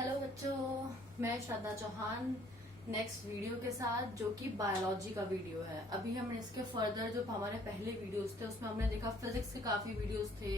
Hello बच्चों, मैं श्रद्धा Chauhan next video के साथ, जो कि बायोलॉजी का वीडियो है। अभी हमने इसके फर्दर जो हमारे पहले वीडियोस थे उसमें हमने देखा फिजिक्स के काफी वीडियोस थे,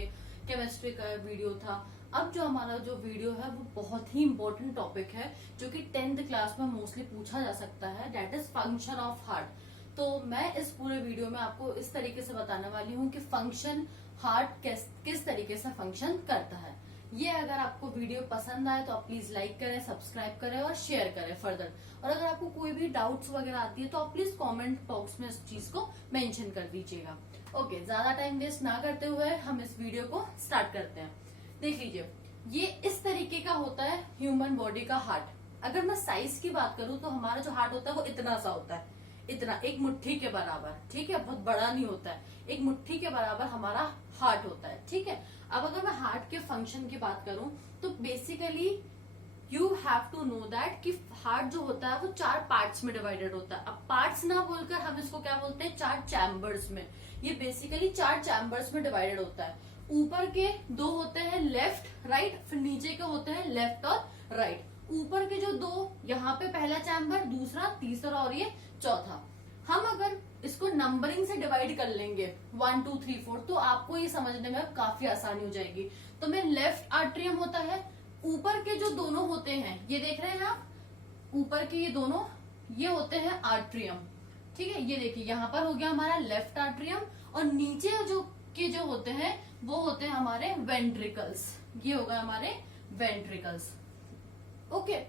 केमिस्ट्री का वीडियो था। अब जो हमारा जो वीडियो है वो बहुत ही इम्पोर्टेंट टॉपिक है जो कि 10th क्लास में मोस्टली पूछा जा सकता है, that is function of heart. तो मैं इस पूरे वीडियो में आपको इस तरीके से बताने वाली हूँ कि फंक्शन हार्ट किस तरीके से फंक्शन करता है। ये अगर आपको वीडियो पसंद आए तो आप प्लीज लाइक करें, सब्सक्राइब करें और शेयर करें फर्दर। और अगर आपको कोई भी डाउट्स वगैरह आती है तो आप प्लीज कमेंट बॉक्स में इस चीज को मेंशन कर दीजिएगा। ओके, ज्यादा टाइम वेस्ट ना करते हुए हम इस वीडियो को स्टार्ट करते हैं। देख लीजिए, ये इस तरीके का होता है ह्यूमन बॉडी का हार्ट। अगर मैं साइज की बात करूं तो हमारा जो हार्ट होता है वो इतना सा होता है, इतना, एक मुट्ठी के बराबर। ठीक है, बहुत बड़ा नहीं होता है, एक मुट्ठी के बराबर हमारा हार्ट होता है। ठीक है, अब अगर मैं हार्ट के फंक्शन की बात करूं तो basically you have to know that कि हार्ट जो होता है वो 4 पार्ट्स में डिवाइडेड होता है। अब पार्ट्स ना बोलकर हम इसको क्या बोलते हैं, 4 चैम्बर्स में। ये बेसिकली 4 चैम्बर्स में डिवाइडेड होता है। ऊपर के 2 होते हैं लेफ्ट राइट, फिर नीचे के होते हैं लेफ्ट और राइट। ऊपर के जो 2, यहाँ पे पहला चैम्बर, दूसरा, तीसरा और ये चौथा। हम अगर इसको नंबरिंग से डिवाइड कर लेंगे 1 2 3 4 तो आपको ये समझने में काफी आसानी हो जाएगी। तो में लेफ्ट आर्ट्रियम होता है, ऊपर के जो दोनों होते हैं ये देख रहे हैं आप, ऊपर के ये दोनों ये होते हैं आर्ट्रियम। ठीक है, ये देखिए यहाँ पर हो गया हमारा लेफ्ट आर्ट्रियम, और नीचे जो होते हैं वो होते हैं हमारे वेंट्रिकल्स। ये हो गए हमारे वेंट्रिकल्स। ओके,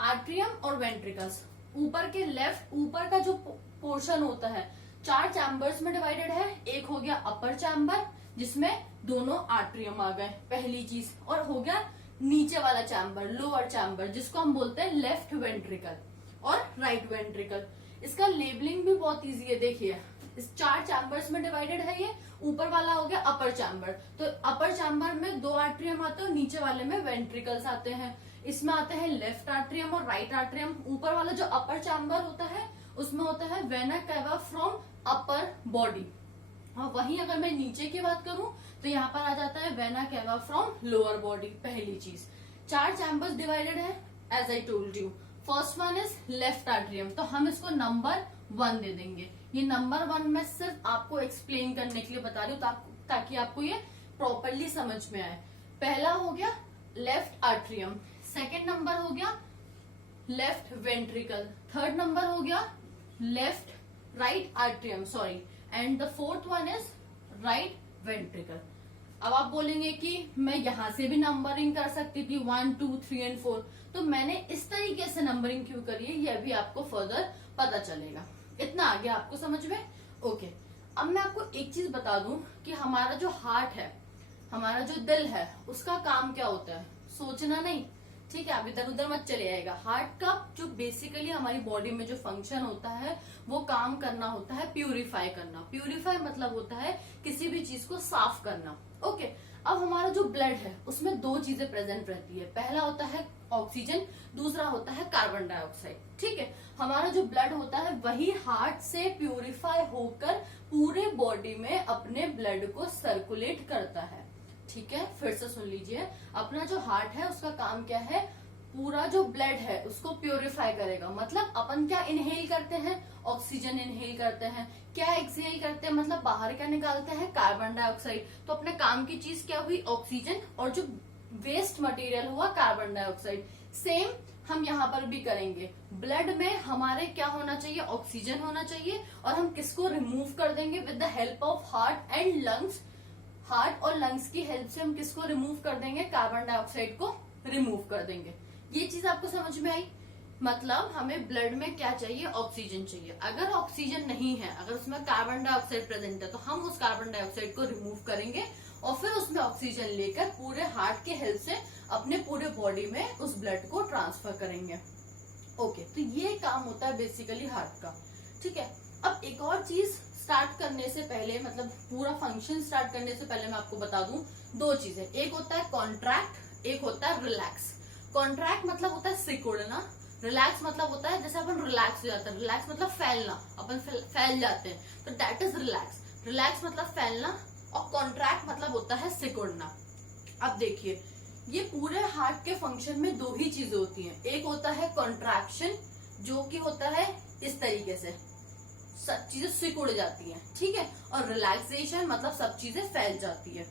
आर्ट्रियम और वेंट्रिकल्स। ऊपर के लेफ्ट, ऊपर का जो पोर्शन होता है 4 चैम्बर्स में डिवाइडेड है। एक हो गया अपर चैम्बर जिसमें दोनों आर्ट्रियम आ गए, पहली चीज। और हो गया नीचे वाला चैम्बर, लोअर चैम्बर, जिसको हम बोलते हैं लेफ्ट वेंट्रिकल और राइट वेंट्रिकल। इसका लेबलिंग भी बहुत इजी है। देखिए, इस 4 चैम्बर्स में डिवाइडेड है। ये ऊपर वाला हो गया अपर चैम्बर, तो अपर चैम्बर में 2 आर्ट्रियम आते हैं, नीचे वाले में वेंट्रिकल्स आते हैं। इसमें आते हैं लेफ्ट आर्ट्रियम और राइट आर्ट्रियम। ऊपर वाला जो अपर चैम्बर होता है उसमें होता है vena cava from upper body, और वहीं अगर मैं नीचे की बात करूं तो यहाँ पर आ जाता है vena cava from lower body. पहली चीज, 4 चैम्बर्स डिवाइडेड है as I told you. First one is left atrium, तो हम इसको नंबर 1 दे देंगे। ये नंबर 1 मैं सिर्फ आपको एक्सप्लेन करने के लिए बता रही हूँ ताकि आपको ये प्रॉपरली समझ में आए। पहला हो गया लेफ्ट आर्ट्रियम, सेकेंड नंबर हो गया लेफ्ट वेंट्रिकल, थर्ड नंबर हो गया left right atrium sorry, and the fourth one is right ventricle. अब आप बोलेंगे कि मैं यहां से भी नंबरिंग कर सकती थी 1 2 3 एंड 4, तो मैंने इस तरीके से नंबरिंग क्यों करी है ये भी आपको फर्दर पता चलेगा। इतना आ गया आपको समझ में? ओके, अब मैं आपको एक चीज बता दूं कि हमारा जो हार्ट है, हमारा जो दिल है, उसका काम क्या होता है? सोचना नहीं, ठीक है, आप इधर उधर मत चले आएगा। हार्ट का जो बेसिकली हमारी बॉडी में जो फंक्शन होता है वो काम करना होता है प्यूरिफाई करना। प्यूरिफाई मतलब होता है किसी भी चीज को साफ करना। ओके, अब हमारा जो ब्लड है उसमें 2 चीजें प्रेजेंट रहती है। पहला होता है ऑक्सीजन, दूसरा होता है कार्बन डाइऑक्साइड। ठीक है, हमारा जो ब्लड होता है वही हार्ट से प्यूरिफाई होकर पूरे बॉडी में अपने ब्लड को सर्कुलेट करता है। ठीक है, फिर से सुन लीजिए, अपना जो हार्ट है उसका काम क्या है, पूरा जो ब्लड है उसको प्यूरिफाई करेगा। मतलब अपन क्या इनहेल करते हैं, ऑक्सीजन इनहेल करते हैं, क्या एक्सहेल करते हैं, मतलब बाहर क्या निकालते हैं, कार्बन डाइऑक्साइड। तो अपने काम की चीज क्या हुई, ऑक्सीजन, और जो वेस्ट मटेरियल हुआ कार्बन डाइऑक्साइड। सेम हम यहाँ पर भी करेंगे। ब्लड में हमारे क्या होना चाहिए, ऑक्सीजन होना चाहिए, और हम किसको रिमूव कर देंगे with the help of heart and lungs. Heart और लंग्स की हेल्प से हम किसको रिमूव कर देंगे, कार्बन डाइऑक्साइड को रिमूव कर देंगे। ये चीज आपको समझ में आई? मतलब हमें ब्लड में क्या चाहिए, ऑक्सीजन चाहिए। अगर ऑक्सीजन नहीं है, अगर उसमें कार्बन डाइऑक्साइड प्रेजेंट है, तो हम उस कार्बन डाइऑक्साइड को रिमूव करेंगे और फिर उसमें ऑक्सीजन लेकर पूरे हार्ट के हेल्प से अपने पूरे बॉडी में उस ब्लड को ट्रांसफर करेंगे। ओके, तो ये काम होता है बेसिकली हार्ट का। ठीक है, अब एक और चीज स्टार्ट करने से पहले, मतलब पूरा फंक्शन स्टार्ट करने से पहले मैं आपको बता दूं 2 चीजें। एक होता है कॉन्ट्रैक्ट, एक होता है रिलैक्स। कॉन्ट्रैक्ट मतलब होता है सिकुड़ना, रिलैक्स मतलब होता है जैसे अपन रिलैक्स हो जाता है। रिलैक्स मतलब फैलना, अपन फैल जाते हैं, तो दैट इज रिलैक्स। रिलैक्स मतलब फैलना, और कॉन्ट्रैक्ट मतलब होता है सिकुड़ना। अब देखिए, ये पूरे हार्ट के फंक्शन में दो ही चीजें होती हैं, एक होता है कॉन्ट्रैक्शन जो कि होता है इस तरीके से, सब चीजें सिकुड़ जाती हैं, ठीक है, और रिलैक्सेशन मतलब सब चीजें फैल जाती है।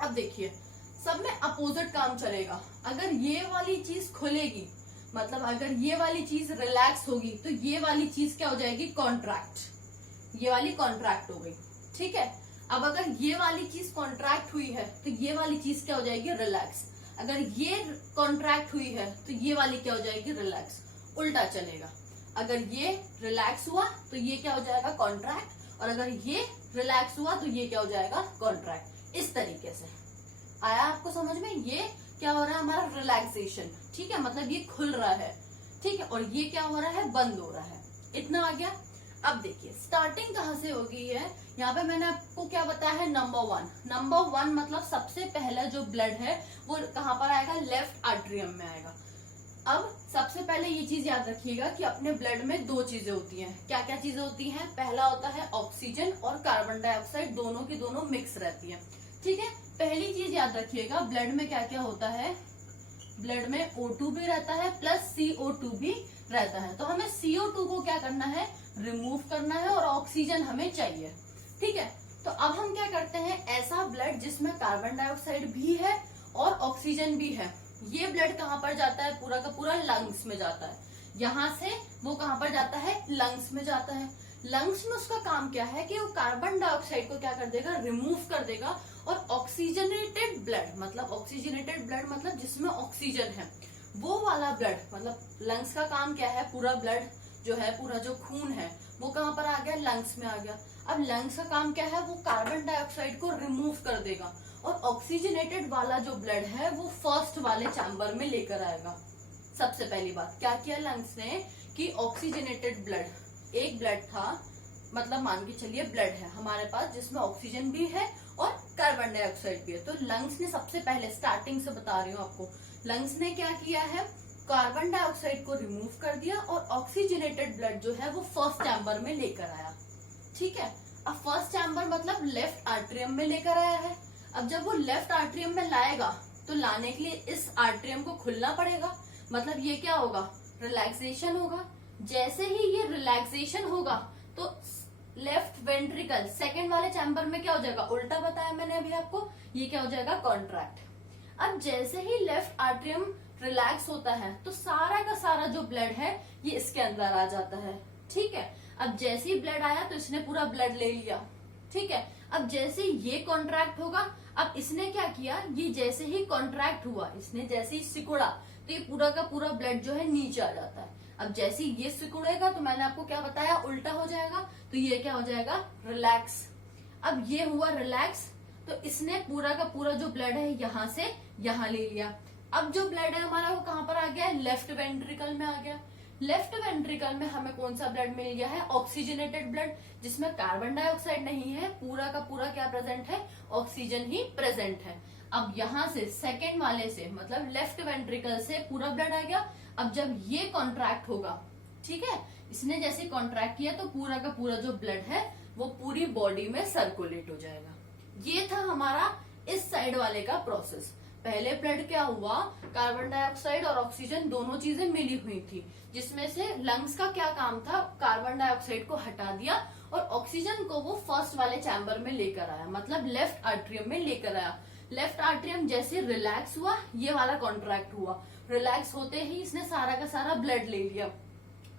अब देखिए सब में अपोजिट काम चलेगा। अगर ये वाली चीज खुलेगी मतलब अगर ये वाली चीज रिलैक्स होगी तो ये वाली चीज क्या हो जाएगी, कॉन्ट्रैक्ट, ये वाली कॉन्ट्रैक्ट हो गई, ठीक है। अब अगर ये वाली चीज कॉन्ट्रैक्ट हुई है तो ये वाली चीज क्या हो जाएगी, रिलैक्स। अगर ये कॉन्ट्रैक्ट हुई है तो ये वाली क्या हो जाएगी, रिलैक्स। उल्टा चलेगा, अगर ये रिलैक्स हुआ तो ये क्या हो जाएगा, कॉन्ट्रैक्ट, और अगर ये रिलैक्स हुआ तो ये क्या हो जाएगा, कॉन्ट्रैक्ट। इस तरीके से आया आपको समझ में, ये क्या हो रहा है हमारा रिलैक्सेशन, ठीक है, मतलब ये खुल रहा है, ठीक है, और ये क्या हो रहा है, बंद हो रहा है। इतना आ गया। अब देखिए स्टार्टिंग कहाँ से हो गई है, यहाँ पे मैंने आपको क्या बताया है, नंबर वन। नंबर वन मतलब सबसे पहला जो ब्लड है वो कहाँ पर आएगा, लेफ्ट आर्टरियम में आएगा। अब सबसे पहले ये चीज याद रखिएगा कि अपने ब्लड में दो चीजें होती हैं। क्या क्या चीजें होती हैं, पहला होता है ऑक्सीजन और कार्बन डाइऑक्साइड, दोनों की दोनों मिक्स रहती है, ठीक है। पहली चीज याद रखिएगा ब्लड में क्या क्या होता है, ब्लड में O2 भी रहता है प्लस CO2 भी रहता है। तो हमें CO2 को क्या करना है, रिमूव करना है, और ऑक्सीजन हमें चाहिए, ठीक है। तो अब हम क्या करते हैं, ऐसा ब्लड जिसमें कार्बन डाइऑक्साइड भी है और ऑक्सीजन भी है, ये ब्लड कहाँ पर जाता है, पूरा का पूरा लंग्स में जाता है। यहाँ से वो कहाँ पर जाता है, लंग्स में जाता है। लंग्स में उसका काम क्या है कि वो कार्बन डाइऑक्साइड को क्या कर देगा, रिमूव कर देगा, और ऑक्सीजनेटेड ब्लड मतलब ऑक्सीजनेटेड ब्लड मतलब जिसमें ऑक्सीजन है, वो वाला ब्लड मतलब लंग्स का काम क्या है, पूरा ब्लड जो है, पूरा जो खून है वो कहाँ पर आ गया, लंग्स में आ गया। अब लंग्स का काम क्या है, वो कार्बन डाइऑक्साइड को रिमूव कर देगा, और ऑक्सीजनेटेड वाला जो ब्लड है वो फर्स्ट वाले चैम्बर में लेकर आएगा। सबसे पहली बात क्या किया लंग्स ने कि ऑक्सीजनेटेड ब्लड, एक ब्लड था, मतलब मान के चलिए ब्लड है हमारे पास जिसमें ऑक्सीजन भी है और कार्बन डाइऑक्साइड भी है। तो लंग्स ने सबसे पहले, स्टार्टिंग से बता रही हूँ आपको, लंग्स ने क्या किया है, कार्बन डाइऑक्साइड को रिमूव कर दिया और ऑक्सीजनेटेड ब्लड जो है वो फर्स्ट चैम्बर में लेकर आया, ठीक है। अब फर्स्ट चैम्बर मतलब लेफ्ट आर्टरियम में लेकर आया है। अब जब वो लेफ्ट आर्टरियम में लाएगा तो लाने के लिए इस आर्टरियम को खुलना पड़ेगा, मतलब ये क्या होगा, रिलैक्सेशन होगा। जैसे ही ये रिलैक्सेशन होगा तो लेफ्ट वेंट्रिकल सेकंड वाले चैम्बर में क्या हो जाएगा, उल्टा बताया मैंने अभी आपको, ये क्या हो जाएगा, कॉन्ट्रैक्ट। अब जैसे ही लेफ्ट आर्टरियम रिलैक्स होता है तो सारा का सारा जो ब्लड है ये इसके अंदर आ जाता है, ठीक है। अब जैसे ही ब्लड आया तो इसने पूरा ब्लड ले लिया, ठीक है। अब जैसे ये कॉन्ट्रैक्ट होगा, अब इसने क्या किया, ये जैसे ही कॉन्ट्रैक्ट हुआ, इसने जैसे ही सिकुड़ा तो ये पूरा का पूरा ब्लड जो है नीचे आ जाता है। अब जैसे ही ये सिकुड़ेगा तो मैंने आपको क्या बताया, उल्टा हो जाएगा, तो ये क्या हो जाएगा, रिलैक्स। अब ये हुआ रिलैक्स, तो इसने पूरा का पूरा जो ब्लड है यहाँ से यहाँ ले लिया। अब जो ब्लड है हमारा वो कहाँ पर आ गया, लेफ्ट वेंट्रिकल में आ गया। लेफ्ट वेंट्रिकल में हमें कौन सा ब्लड मिल गया है, ऑक्सीजनेटेड ब्लड, जिसमें कार्बन डाइऑक्साइड नहीं है, पूरा का पूरा क्या प्रेजेंट है, ऑक्सीजन ही प्रेजेंट है। अब यहाँ से सेकेंड वाले से मतलब लेफ्ट वेंट्रिकल से पूरा ब्लड आ गया। अब जब ये कॉन्ट्रैक्ट होगा, ठीक है, इसने जैसे कॉन्ट्रैक्ट किया तो पूरा का पूरा जो ब्लड है वो पूरी बॉडी में सर्कुलेट हो जाएगा। ये था हमारा इस साइड वाले का प्रोसेस। पहले ब्लड क्या हुआ, कार्बन डाइऑक्साइड और ऑक्सीजन दोनों चीजें मिली हुई थी, जिसमें से लंग्स का क्या काम था, कार्बन डाइऑक्साइड को हटा दिया और ऑक्सीजन को वो फर्स्ट वाले चैम्बर में लेकर आया, मतलब लेफ्ट आर्टरियम में लेकर आया। लेफ्ट आर्टरियम जैसे रिलैक्स हुआ, ये वाला कॉन्ट्रैक्ट हुआ, रिलैक्स होते ही इसने सारा का सारा ब्लड ले लिया।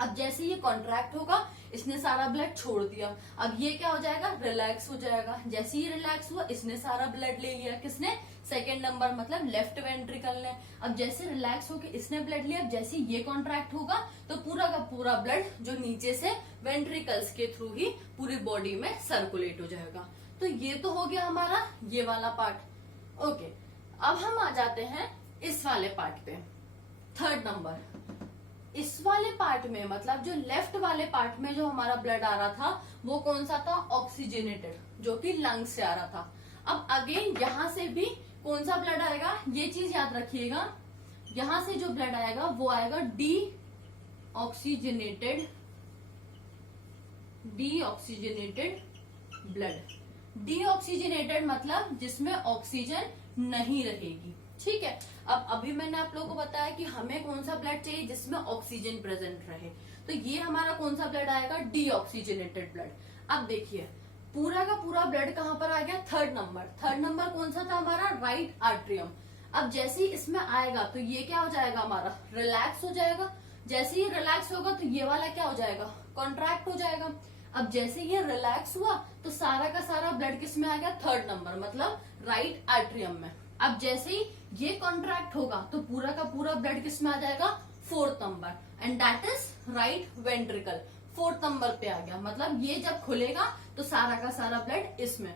अब जैसे ये कॉन्ट्रैक्ट होगा, इसने सारा ब्लड छोड़ दिया, अब ये क्या हो जाएगा, रिलैक्स हो जाएगा। जैसे ही रिलैक्स हुआ, इसने सारा ब्लड ले लिया, किसने, सेकंड नंबर मतलब लेफ्ट वेंट्रिकल ने। अब जैसे रिलैक्स होके इसने ब्लड लिया, अब जैसे ये कॉन्ट्रैक्ट होगा तो पूरा का पूरा ब्लड जो नीचे से वेंट्रिकल्स के थ्रू ही पूरी बॉडी में सर्कुलेट हो जाएगा। तो ये तो हो गया हमारा ये वाला पार्ट। ओके, अब हम आ जाते हैं इस वाले पार्ट पे, थर्ड नंबर। इस वाले पार्ट में मतलब जो लेफ्ट वाले पार्ट में जो हमारा ब्लड आ रहा था वो कौन सा था, ऑक्सीजनेटेड, जो कि लंग्स से आ रहा था। अब अगेन यहाँ से भी कौन सा ब्लड आएगा, ये चीज याद रखिएगा, यहाँ से जो ब्लड आएगा वो आएगा डीऑक्सीजनेटेड ब्लड। डीऑक्सीजनेटेड मतलब जिसमें ऑक्सीजन नहीं रहेगी, ठीक है। अब अभी मैंने आप लोगों को बताया कि हमें कौन सा ब्लड चाहिए जिसमें ऑक्सीजन प्रेजेंट रहे, तो ये हमारा कौन सा ब्लड आएगा, डीऑक्सीजनेटेड ब्लड। अब देखिए पूरा का पूरा ब्लड कहाँ पर आ गया, थर्ड नंबर। थर्ड नंबर कौन सा था हमारा, राइट आर्ट्रियम। अब जैसे ही इसमें आएगा तो ये क्या हो जाएगा हमारा, रिलैक्स हो जाएगा। जैसे ही रिलैक्स होगा तो ये वाला क्या हो जाएगा, कॉन्ट्रैक्ट हो जाएगा। अब जैसे ये रिलैक्स हुआ तो सारा का सारा ब्लड किस में आ गया, थर्ड नंबर, मतलब राइट आर्ट्रियम में। अब जैसे ही ये कॉन्ट्रैक्ट होगा तो पूरा का पूरा ब्लड किस में आ जाएगा, fourth number, and that is right ventricle, fourth number पे आ गया। मतलब ये जब खुलेगा तो सारा का सारा ब्लड इसमें,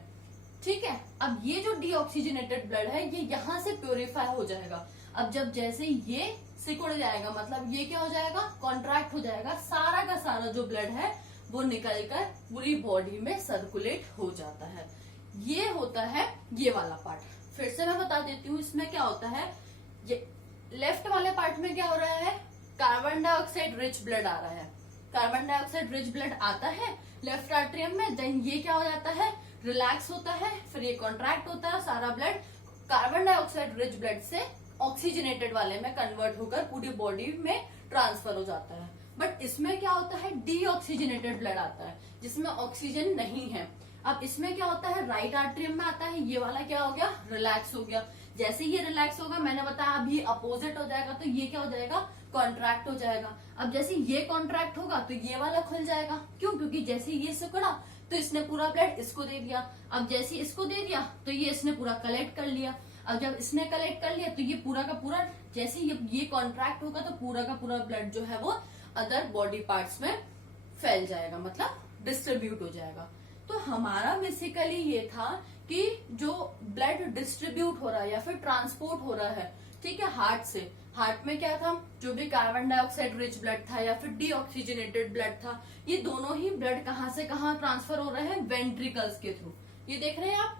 ठीक है। अब ये जो डीऑक्सीजनेटेड ब्लड है ये यहाँ से प्योरीफाई हो जाएगा। अब जब जैसे ये सिकुड़ जाएगा मतलब ये क्या हो जाएगा, कॉन्ट्रैक्ट हो जाएगा, सारा का सारा जो ब्लड है वो निकलकर पूरी बॉडी में सर्कुलेट हो जाता है। ये होता है ये वाला पार्ट। फिर से मैं बता देती हूँ इसमें क्या होता है। ये लेफ्ट वाले पार्ट में क्या हो रहा है, कार्बन डाइऑक्साइड रिच ब्लड आ रहा है। कार्बन डाइऑक्साइड रिच ब्लड आता है लेफ्ट आर्ट्रियम में, देन ये क्या हो जाता है, रिलैक्स होता है, फिर ये कॉन्ट्रैक्ट होता है, सारा blood carbon dioxide rich blood से ऑक्सीजनेटेड वाले में कन्वर्ट होकर पूरी बॉडी में ट्रांसफर हो जाता है। बट इसमें क्या होता है, डीऑक्सीजनेटेड ब्लड आता है जिसमें ऑक्सीजन नहीं है। अब इसमें क्या होता है, राइट आर्ट्रियम में आता है, ये वाला क्या हो गया, रिलैक्स हो गया। जैसे ये रिलैक्स होगा, मैंने बताया अब ये अपोजिट हो जाएगा तो ये क्या हो जाएगा, कॉन्ट्रैक्ट हो जाएगा। अब जैसे ये कॉन्ट्रैक्ट होगा तो ये वाला खुल जाएगा। क्यों, क्योंकि जैसे ये सिकुड़ा तो इसने पूरा ब्लड इसको दे दिया। अब जैसे इसको दे दिया तो ये इसने पूरा कलेक्ट कर लिया। अब जब इसने कलेक्ट कर लिया तो ये पूरा का पूरा, जैसे ये कॉन्ट्रैक्ट होगा तो पूरा का पूरा ब्लड जो है वो अदर बॉडी पार्ट्स में फैल जाएगा, मतलब डिस्ट्रीब्यूट हो जाएगा। तो हमारा बेसिकली ये था कि जो ब्लड डिस्ट्रीब्यूट हो रहा है या फिर ट्रांसपोर्ट हो रहा है, ठीक है, हार्ट से। हार्ट में क्या था, जो भी कार्बन डाइऑक्साइड रिच ब्लड था या फिर डीऑक्सीजनेटेड ब्लड था, ये दोनों ही ब्लड कहाँ से कहाँ ट्रांसफर हो रहे हैं, वेंट्रिकल्स के थ्रू। ये देख रहे हैं आप,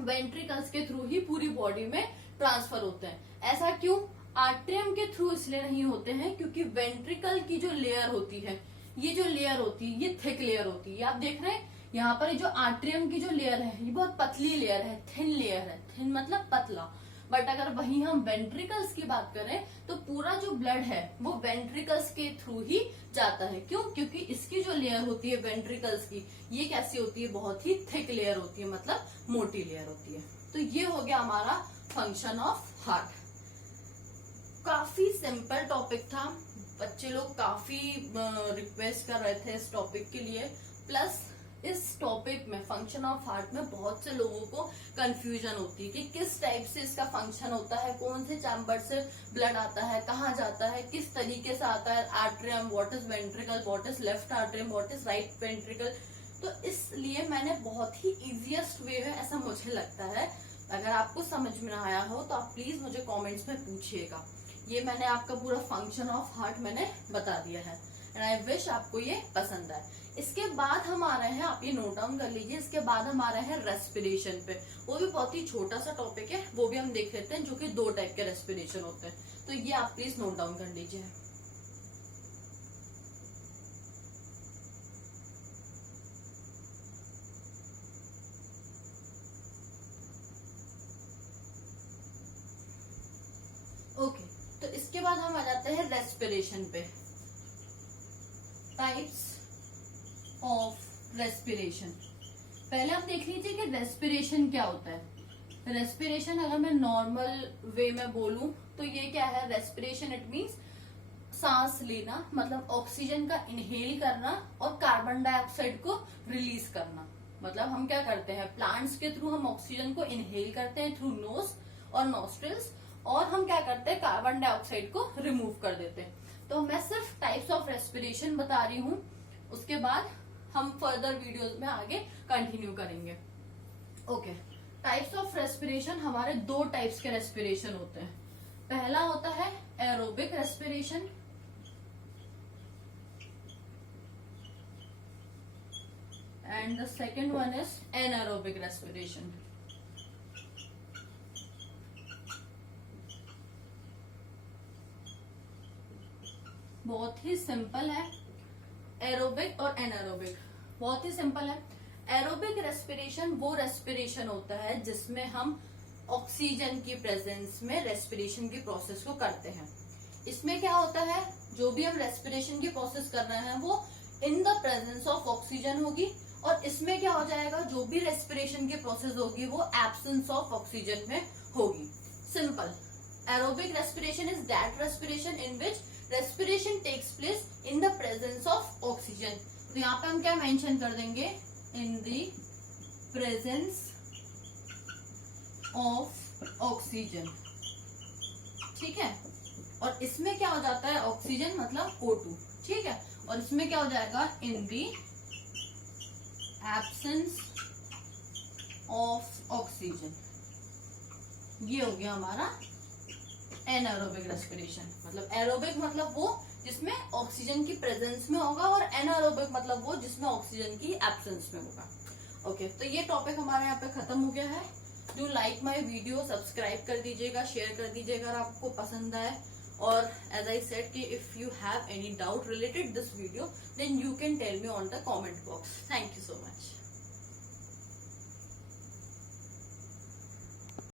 वेंट्रिकल्स के थ्रू ही पूरी बॉडी में ट्रांसफर होते हैं। ऐसा क्यों, आर्ट्रियम के थ्रू इसलिए नहीं होते हैं क्योंकि वेंट्रिकल की जो लेयर होती है, ये जो लेयर होती है ये थिक लेयर होती है। आप देख रहे हैं यहाँ पर जो आर्ट्रियम की जो लेयर है ये बहुत पतली लेयर है, थिन लेयर है, थिन मतलब पतला। बट अगर वहीं हम वेंट्रिकल्स की बात करें तो पूरा जो ब्लड है वो वेंट्रिकल्स के थ्रू ही जाता है। क्यों, क्योंकि इसकी जो लेयर होती है वेंट्रिकल्स की, ये कैसी होती है, बहुत ही थिक लेयर होती है, मतलब मोटी लेयर होती है। तो ये हो गया हमारा फंक्शन ऑफ हार्ट। काफी सिंपल टॉपिक था, बच्चे लोग काफी रिक्वेस्ट कर रहे थे इस टॉपिक के लिए। प्लस इस टॉपिक में फंक्शन ऑफ हार्ट में बहुत से लोगों को कंफ्यूजन होती है कि किस टाइप से इसका फंक्शन होता है, कौन से चैम्बर से ब्लड आता है, कहाँ जाता है, किस तरीके से आता है, atrium, what is ventricle, what is left atrium, what is right ventricle. तो इसलिए मैंने बहुत ही इजिएस्ट वे है ऐसा मुझे लगता है, अगर आपको समझ में ना आया हो तो आप प्लीज मुझे कॉमेंट्स में पूछिएगा। ये मैंने आपका पूरा फंक्शन ऑफ हार्ट मैंने बता दिया है, एंड आई विश आपको ये पसंद आए। इसके बाद हम आ रहे हैं, आप ये नोट डाउन कर लीजिए, इसके बाद हम आ रहे हैं रेस्पिरेशन पे। वो भी बहुत ही छोटा सा टॉपिक है, वो भी हम देख लेते हैं, जो कि 2 टाइप के रेस्पिरेशन होते हैं। तो ये आप प्लीज नोट डाउन कर लीजिए। ओके, तो इसके बाद हम आ जाते हैं रेस्पिरेशन पे। Types of respiration. पहले आप देख लीजिए कि रेस्पिरेशन क्या होता है। रेस्पिरेशन अगर मैं नॉर्मल वे में बोलूं तो ये क्या है, रेस्पिरेशन इट मीन्स सांस लेना, मतलब ऑक्सीजन का इनहेल करना और कार्बन डाइऑक्साइड को रिलीज करना। मतलब हम क्या करते हैं, प्लांट्स के थ्रू हम ऑक्सीजन को इनहेल करते हैं थ्रू नोज और नॉस्ट्रिल्स, और हम क्या करते हैं, कार्बन डाइऑक्साइड को रिमूव कर देते हैं। तो मैं सिर्फ टाइप्स ऑफ रेस्पिरेशन बता रही हूँ, उसके बाद हम फर्दर वीडियोस में आगे कंटिन्यू करेंगे। ओके, टाइप्स ऑफ रेस्पिरेशन, हमारे 2 टाइप्स के रेस्पिरेशन होते हैं। पहला होता है aerobic respiration, and the second one is anaerobic respiration. बहुत ही सिंपल है, एरोबिक और एनारोबिक बहुत ही सिंपल है। एरोबिक रेस्पिरेशन वो रेस्पिरेशन होता है जिसमें हम ऑक्सीजन की प्रेजेंस में रेस्पिरेशन की प्रोसेस को करते हैं। इसमें क्या होता है, जो भी हम रेस्पिरेशन की प्रोसेस कर रहे हैं वो इन द प्रेजेंस ऑफ ऑक्सीजन होगी, और इसमें क्या हो जाएगा, जो भी रेस्पिरेशन की प्रोसेस होगी वो एब्सेंस ऑफ ऑक्सीजन में होगी। Simple, aerobic respiration is that respiration in which respiration takes place in the presence of oxygen. तो यहाँ पे हम क्या मेंशन कर देंगे, in the presence of oxygen, ठीक है। और इसमें क्या हो जाता है, ऑक्सीजन मतलब O2, ठीक है। और इसमें क्या हो जाएगा, इन दी एब्सेंस ऑफ ऑक्सीजन। ये हो गया हमारा एनारोबिक रेस्पिरेशन। मतलब एरोबिक मतलब वो जिसमें ऑक्सीजन की प्रेजेंस में होगा, और एनारोबिक मतलब वो जिसमें ऑक्सीजन की एब्सेंस में होगा। ओके, तो ये टॉपिक हमारे यहाँ पे खत्म हो गया है। Do like my video, subscribe कर दीजिएगा, शेयर कर दीजिएगा अगर आपको पसंद आए। और as I said कि if you have any doubt related this video, then you can tell me on the comment box. Thank you so much.